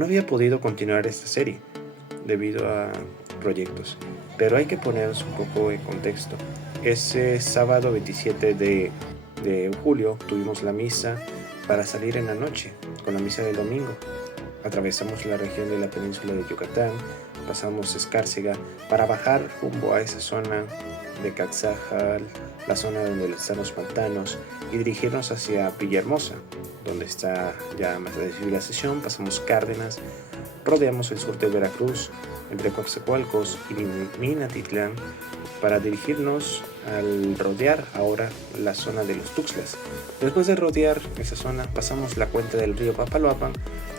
No había podido continuar esta serie debido a proyectos, pero hay que ponernos un poco en contexto. Ese sábado 27 de julio tuvimos la misa para salir en la noche, con la misa del domingo. Atravesamos la región de la península de Yucatán, pasamos Escárcega para bajar rumbo a esa zona de Caxajal, la zona donde están los pantanos, y dirigirnos hacia Villahermosa, donde está ya más de civilización. Pasamos Cárdenas, rodeamos el sur de Veracruz, entre Coatzacoalcos y Minatitlán, para dirigirnos al rodear ahora la zona de los Tuxtlas. Después de rodear esa zona, pasamos la cuenca del río Papaloapan,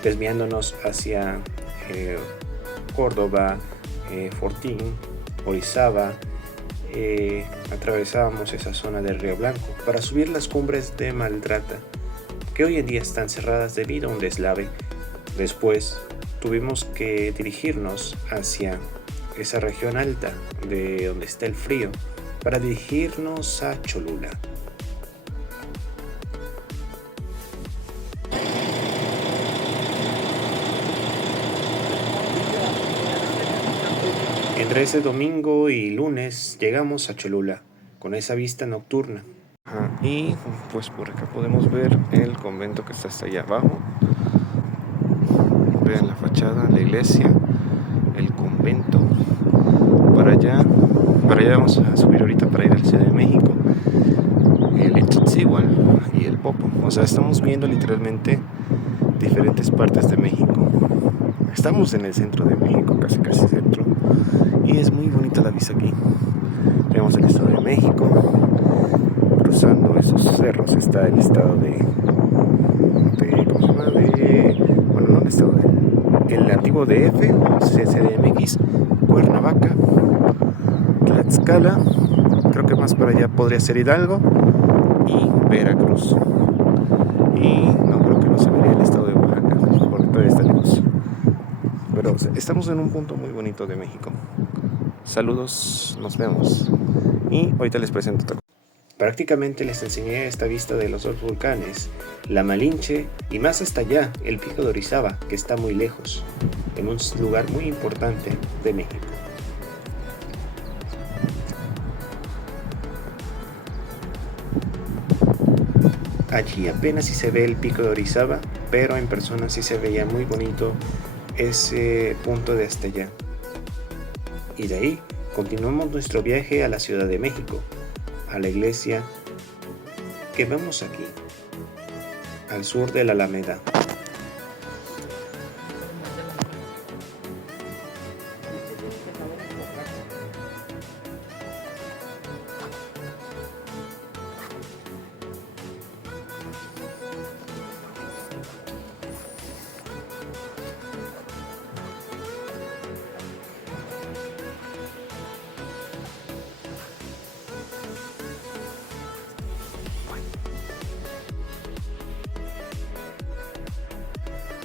desviándonos hacia Córdoba, Fortín, Orizaba. Atravesábamos esa zona del Río Blanco para subir las cumbres de Maltrata, que hoy en día están cerradas debido a un deslave. Después tuvimos que dirigirnos hacia esa región alta de donde está el frío para dirigirnos a Cholula. Entre ese domingo y lunes llegamos a Cholula con esa vista nocturna. Y pues por acá podemos ver el convento que está hasta allá abajo. Vean la fachada, la iglesia, el convento. Para allá vamos a subir ahorita para ir al Ciudad de México, el Itzizigual y el Popo. O sea, estamos viendo literalmente diferentes partes de México. Estamos en el centro de México, casi centro, y es muy bonita la vista aquí. Vemos el Estado de México. Cruzando esos cerros está el estado ¿cómo se llama? Bueno, no el estado, el antiguo DF, CDMX, Cuernavaca, Tlaxcala, creo que más para allá podría ser Hidalgo y Veracruz. Y no creo que no se vería el estado de Oaxaca, porque todavía está lejos. Pero estamos en un punto muy bonito de México. Saludos, nos vemos. Y ahorita les presento otra cosa. Prácticamente les enseñé esta vista de los dos volcanes, la Malinche y más hasta allá, el Pico de Orizaba, que está muy lejos, en un lugar muy importante de México. Allí apenas sí se ve el Pico de Orizaba, pero en persona sí se veía muy bonito ese punto de hasta allá. Y de ahí continuamos nuestro viaje a la Ciudad de México, a la iglesia que vemos aquí, al sur de la Alameda.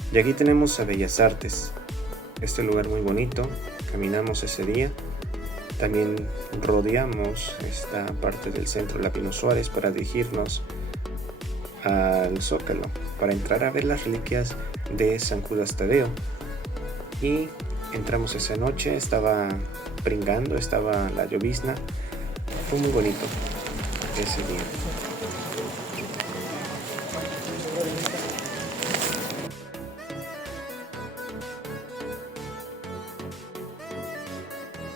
Y aquí tenemos a Bellas Artes, este lugar muy bonito. Caminamos ese día, también rodeamos esta parte del centro, la Pino Suárez, para dirigirnos al Zócalo, para entrar a ver las reliquias de San Judas Tadeo. Y entramos esa noche, estaba pringando, estaba la llovizna, fue muy bonito ese día.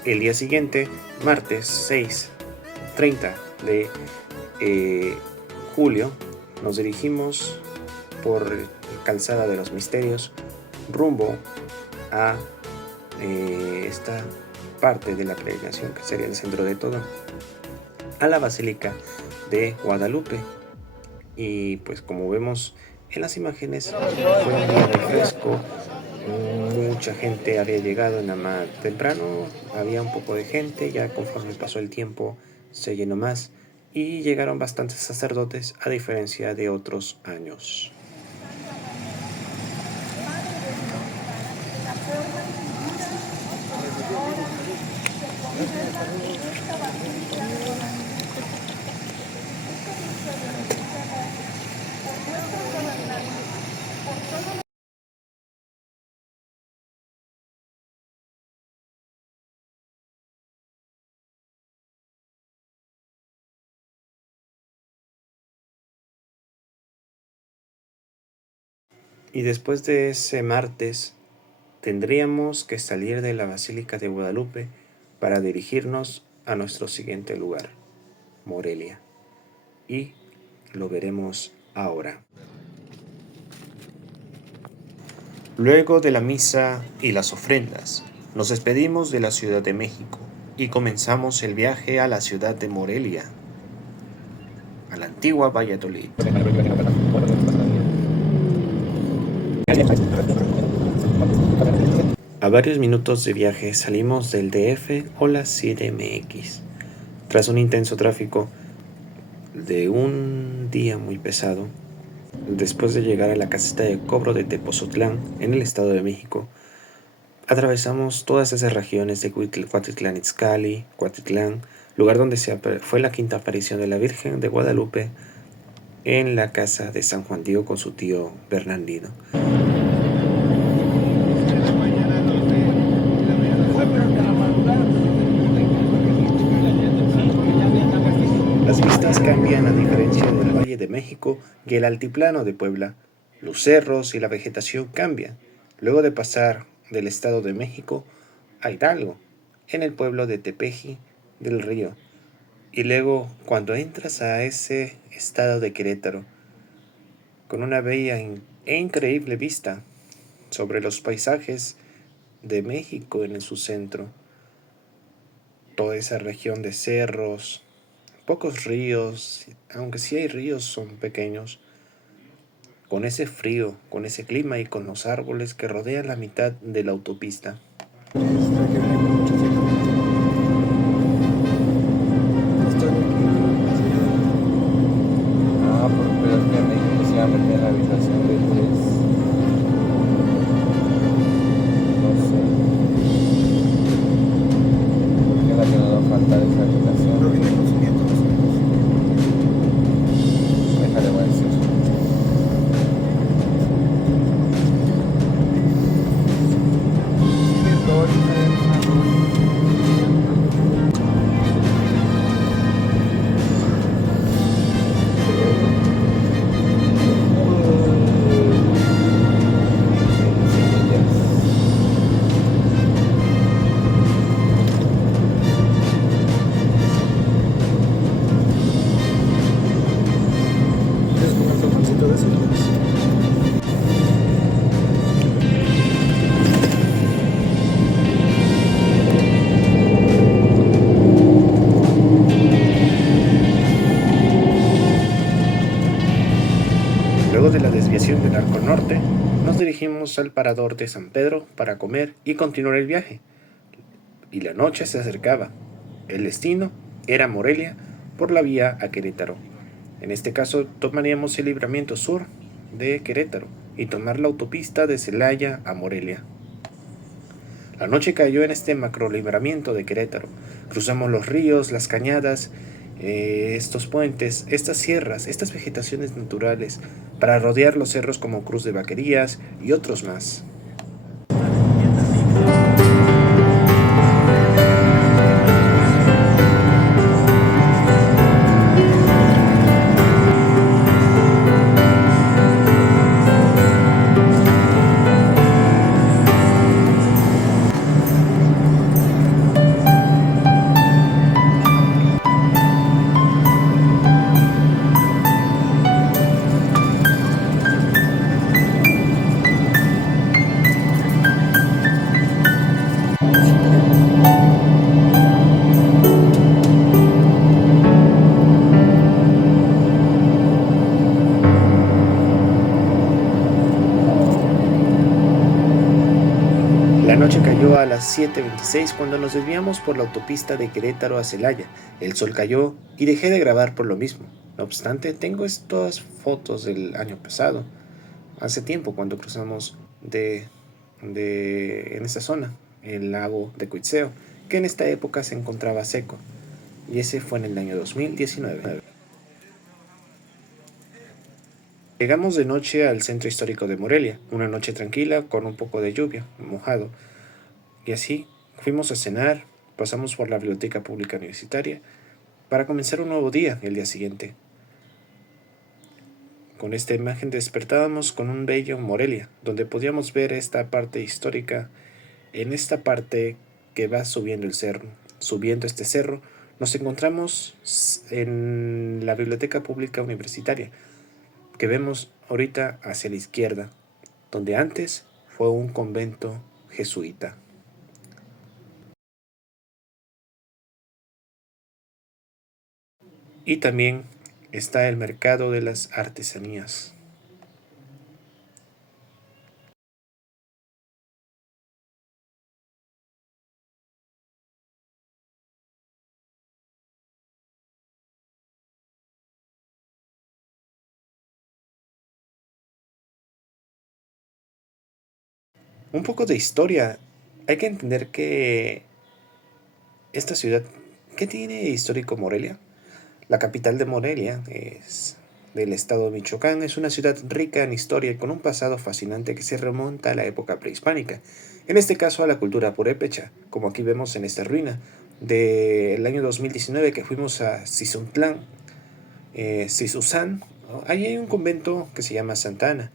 El día siguiente, martes 6:30 de julio, nos dirigimos por Calzada de los Misterios rumbo a esta parte de la peregrinación, que sería el centro de todo, a la Basílica de Guadalupe. Y pues como vemos en las imágenes, fue un día muy fresco. Mucha gente había llegado en la más temprano, había un poco de gente, ya conforme pasó el tiempo se llenó más y llegaron bastantes sacerdotes a diferencia de otros años. Y después de ese martes tendríamos que salir de la Basílica de Guadalupe para dirigirnos a nuestro siguiente lugar, Morelia. Y lo veremos ahora. Luego de la misa y las ofrendas, nos despedimos de la Ciudad de México y comenzamos el viaje a la ciudad de Morelia, a la antigua Valladolid. A varios minutos de viaje salimos del DF o la CDMX. Tras un intenso tráfico de un día muy pesado, después de llegar a la caseta de cobro de Tepozotlán, en el Estado de México, atravesamos todas esas regiones de Cuautitlán Izcalli, Cuautitlán, lugar donde fue la quinta aparición de la Virgen de Guadalupe en la casa de San Juan Diego con su tío Bernardino. Las vistas cambian a diferencia del Valle de México y el altiplano de Puebla. Los cerros y la vegetación cambian. Luego de pasar del Estado de México a Hidalgo, en el pueblo de Tepeji del Río. Y luego, cuando entras a ese estado de Querétaro, con una bella e increíble vista sobre los paisajes de México en su centro, toda esa región de cerros, pocos ríos, aunque sí hay ríos, son pequeños, con ese frío, con ese clima y con los árboles que rodean la mitad de la autopista. Pero es que me dijo que se iba a meter en la habitación de 3. No sé. ¿Por qué la que nos va a faltar esa habitación? Pero viene con su nieto, no sé. Déjale, voy a decir. ¿Quieres comer tu pancito de ese? Luego de la desviación del Arco Norte, nos dirigimos al parador de San Pedro para comer y continuar el viaje. Y la noche se acercaba. El destino era Morelia por la vía a Querétaro. En este caso tomaríamos el libramiento sur de Querétaro y tomar la autopista de Celaya a Morelia. La noche cayó en este macrolibramiento de Querétaro. Cruzamos los ríos, las cañadas, estos puentes, estas sierras, estas vegetaciones naturales para rodear los cerros como Cruz de Vaquerías y otros más. La noche cayó a las 7:26 cuando nos desviamos por la autopista de Querétaro a Celaya. El sol cayó y dejé de grabar por lo mismo. No obstante, tengo estas fotos del año pasado, hace tiempo cuando cruzamos en esta zona, el lago de Cuitzeo, que en esta época se encontraba seco. Y ese fue en el año 2019. Llegamos de noche al centro histórico de Morelia, una noche tranquila con un poco de lluvia, mojado. Y así fuimos a cenar, pasamos por la biblioteca pública universitaria para comenzar un nuevo día el día siguiente. Con esta imagen despertábamos con un bello Morelia, donde podíamos ver esta parte histórica. En esta parte que va subiendo el cerro, subiendo este cerro, nos encontramos en la Biblioteca Pública Universitaria, que vemos ahorita hacia la izquierda, donde antes fue un convento jesuita. Y también está el mercado de las artesanías. Un poco de historia. Hay que entender que esta ciudad, ¿qué tiene histórico Morelia? La capital de Morelia es del estado de Michoacán. Es una ciudad rica en historia y con un pasado fascinante que se remonta a la época prehispánica. En este caso a la cultura purépecha, como aquí vemos en esta ruina del año 2019 que fuimos a Sisontlán, Sisuzán. Ahí hay un convento que se llama Santa Ana,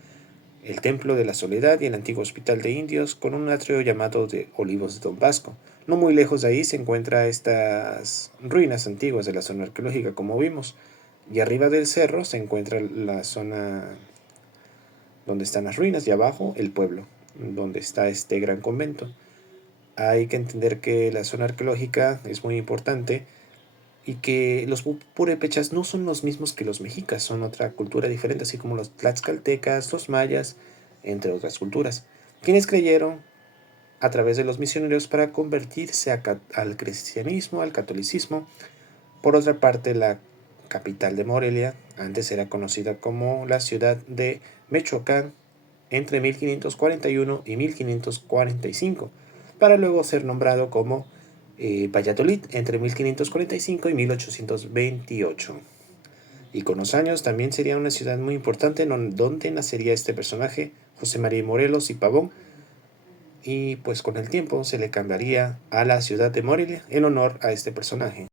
el Templo de la Soledad y el antiguo Hospital de Indios con un atrio llamado de Olivos de Don Vasco. No muy lejos de ahí se encuentran estas ruinas antiguas de la zona arqueológica, como vimos, y arriba del cerro se encuentra la zona donde están las ruinas y abajo el pueblo, donde está este gran convento. Hay que entender que la zona arqueológica es muy importante y que los purépechas no son los mismos que los mexicas, son otra cultura diferente, así como los tlaxcaltecas, los mayas, entre otras culturas, quienes creyeron a través de los misioneros para convertirse al cristianismo, al catolicismo. Por otra parte, la capital de Morelia antes era conocida como la ciudad de Michoacán entre 1541 y 1545, para luego ser nombrado como Valladolid entre 1545 y 1828. Y con los años también sería una ciudad muy importante donde nacería este personaje, José María Morelos y Pavón, y pues con el tiempo se le cambiaría a la ciudad de Morelia en honor a este personaje.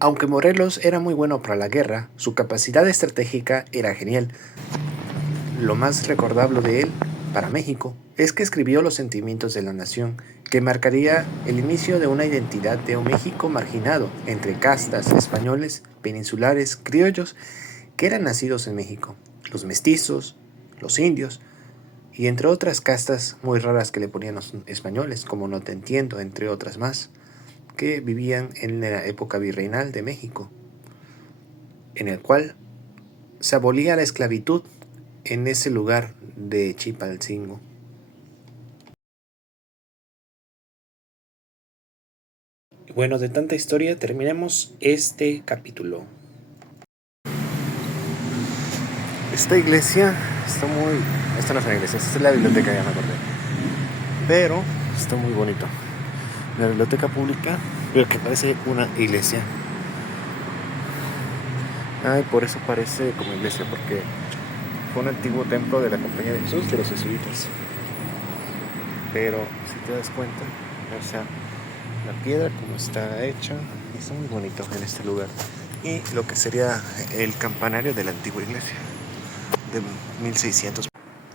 Aunque Morelos era muy bueno para la guerra, su capacidad estratégica era genial. Lo más recordable de él, para México, es que escribió Los sentimientos de la nación, que marcaría el inicio de una identidad de un México marginado entre castas, españoles, peninsulares, criollos, que eran nacidos en México, los mestizos, los indios, y entre otras castas muy raras que le ponían los españoles, como No te entiendo, entre otras más, que vivían en la época virreinal de México, en el cual se abolía la esclavitud en ese lugar de Chilpancingo. Bueno, de tanta historia terminemos este capítulo. Esta iglesia está muy... Esta no es una iglesia, esta es la biblioteca, ya me acordé. Pero está muy bonito. La biblioteca pública, pero que parece una iglesia. Ay, por eso parece como iglesia, porque fue un antiguo templo de la Compañía de Jesús de los jesuitas. Pero si te das cuenta, o sea, la piedra como está hecha, está muy bonito en este lugar. Y lo que sería el campanario de la antigua iglesia de 1600.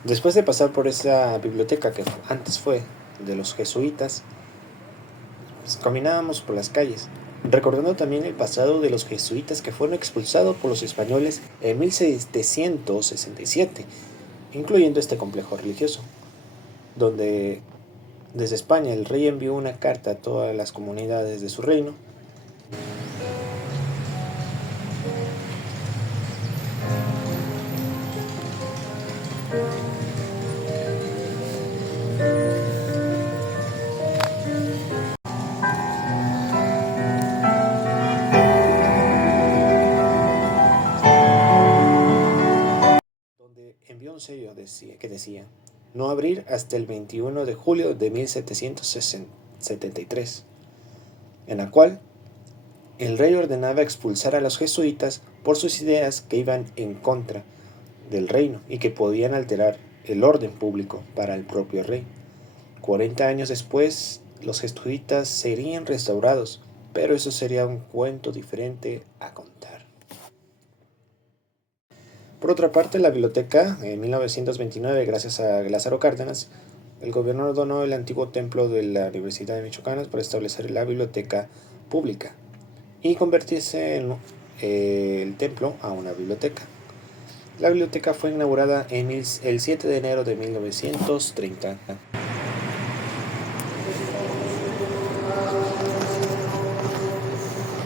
Después de pasar por esa biblioteca que antes fue de los jesuitas, pues caminábamos por las calles, recordando también el pasado de los jesuitas que fueron expulsados por los españoles en 1767, incluyendo este complejo religioso, donde desde España el rey envió una carta a todas las comunidades de su reino donde envió un sello que decía no abrir hasta el 21 de julio de 1773, en la cual el rey ordenaba expulsar a los jesuitas por sus ideas que iban en contra del reino y que podían alterar el orden público para el propio rey. 40 años después, los jesuitas serían restaurados, pero eso sería un cuento diferente a contar. Por otra parte, la biblioteca, en 1929, gracias a Lázaro Cárdenas, el gobierno donó el antiguo templo de la Universidad de Michoacán para establecer la biblioteca pública y convertirse el templo a una biblioteca. La biblioteca fue inaugurada el 7 de enero de 1930.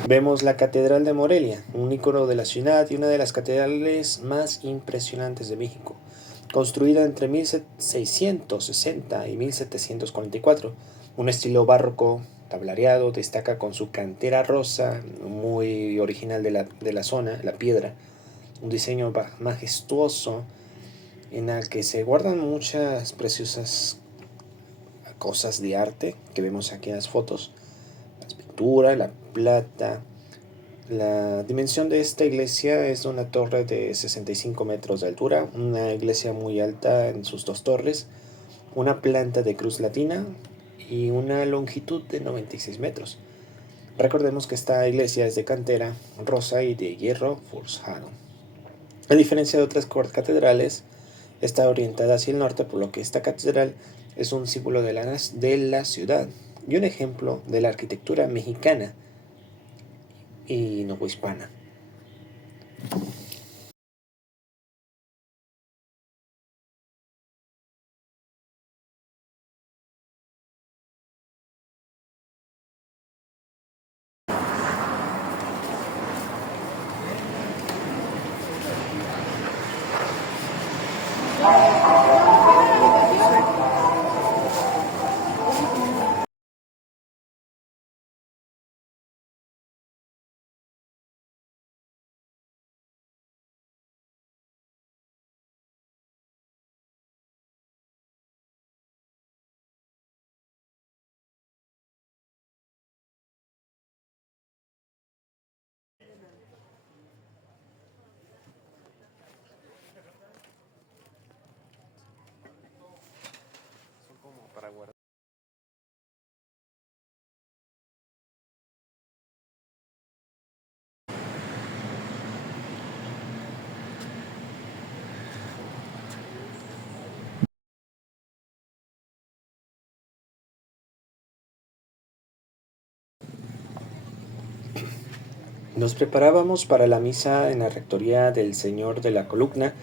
Vemos la Catedral de Morelia, un ícono de la ciudad y una de las catedrales más impresionantes de México. Construida entre 1660 y 1744, un estilo barroco tablareado destaca con su cantera rosa, muy original de la zona, la piedra, un diseño majestuoso en el que se guardan muchas preciosas cosas de arte que vemos aquí en las fotos, las pinturas, la plata. La dimensión de esta iglesia es de una torre de 65 metros de altura, una iglesia muy alta en sus dos torres, una planta de cruz latina y una longitud de 96 metros. Recordemos que esta iglesia es de cantera rosa y de hierro forjado. A diferencia de otras catedrales, está orientada hacia el norte, por lo que esta catedral es un símbolo de la ciudad y un ejemplo de la arquitectura mexicana y novohispana. Nos preparábamos para la misa en la rectoría del Señor de la Columna,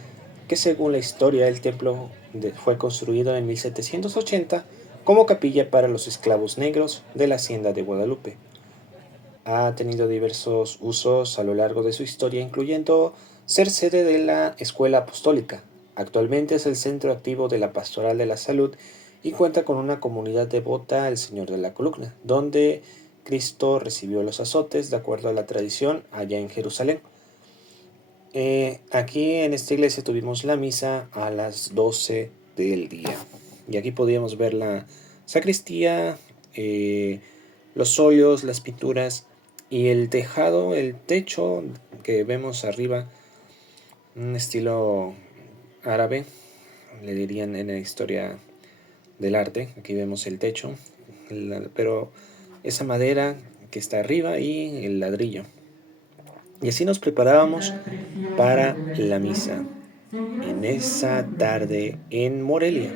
que según la historia el templo fue construido en 1780 como capilla para los esclavos negros de la hacienda de Guadalupe. Ha tenido diversos usos a lo largo de su historia, incluyendo ser sede de la Escuela Apostólica. Actualmente es el centro activo de la Pastoral de la Salud y cuenta con una comunidad devota al Señor de la Columna, donde Cristo recibió los azotes de acuerdo a la tradición allá en Jerusalén. Aquí en esta iglesia tuvimos la misa a las 12 del día y aquí podíamos ver la sacristía, los hoyos, las pinturas y el tejado, el techo que vemos arriba, un estilo árabe, le dirían en la historia del arte. Aquí vemos el techo, pero esa madera que está arriba y el ladrillo. Y así nos preparábamos para la misa en esa tarde en Morelia.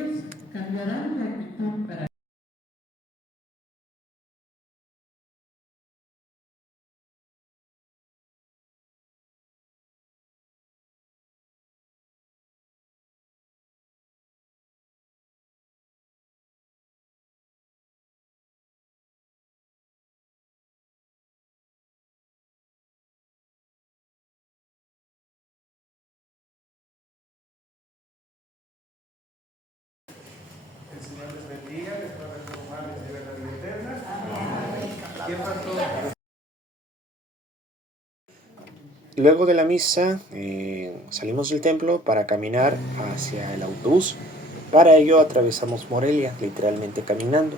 El Señor les bendiga, les pueda reformar, les lleve la vida eterna. ¿Qué pasó? Luego de la misa salimos del templo para caminar hacia el autobús. Para ello atravesamos Morelia, literalmente caminando.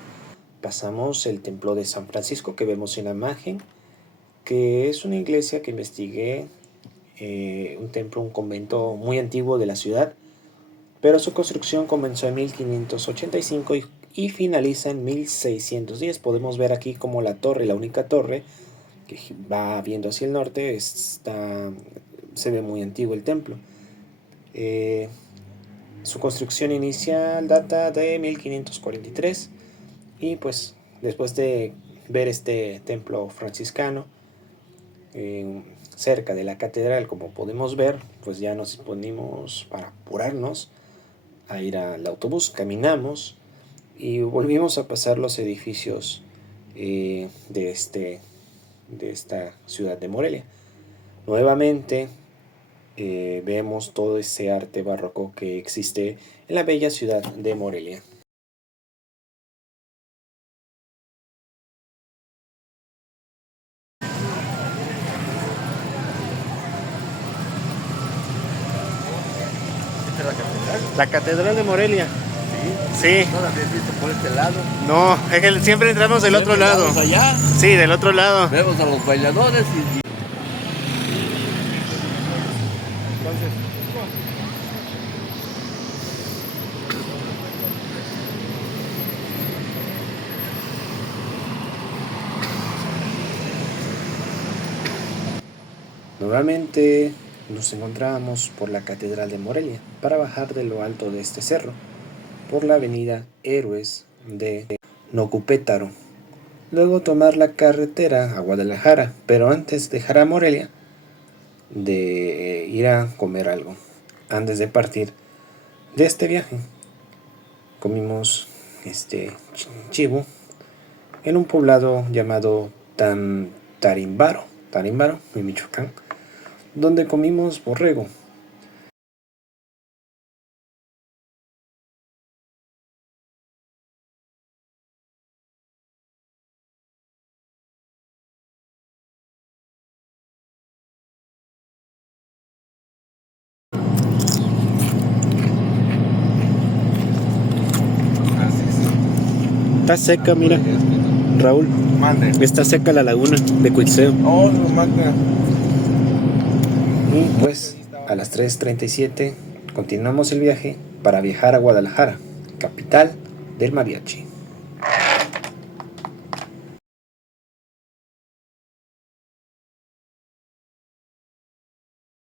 Pasamos el templo de San Francisco que vemos en la imagen, que es una iglesia que investigué, un templo, un convento muy antiguo de la ciudad, pero su construcción comenzó en 1585 y finaliza en 1610. Podemos ver aquí como la torre, la única torre que va viendo hacia el norte, se ve muy antiguo el templo. Su construcción inicial data de 1543 y pues después de ver este templo franciscano cerca de la catedral, como podemos ver, pues ya nos disponimos para apurarnos a ir al autobús. Caminamos y volvimos a pasar los edificios de esta ciudad de Morelia. Nuevamente vemos todo ese arte barroco que existe en la bella ciudad de Morelia. ¿Esta es la catedral? La catedral de Morelia. Sí. Sí. ¿No la habías visto por este lado? No, es que siempre entramos del otro lado. Vamos allá, Sí, del otro lado. vemos a los bailadores y... Entonces, nuevamente nos encontramos por la Catedral de Morelia para bajar de lo alto de este cerro por la avenida Héroes de Nocupétaro. Luego tomar la carretera a Guadalajara, pero antes dejar a Morelia de ir a comer algo. Antes de partir de este viaje, comimos chivo en un poblado llamado Tarimbaro, en Michoacán, donde comimos borrego. Está seca, mira, Raúl. Mande. Está seca la laguna de Cuitzeo. Oh, no manda. Y pues a las 3:37 continuamos el viaje para viajar a Guadalajara, capital del mariachi.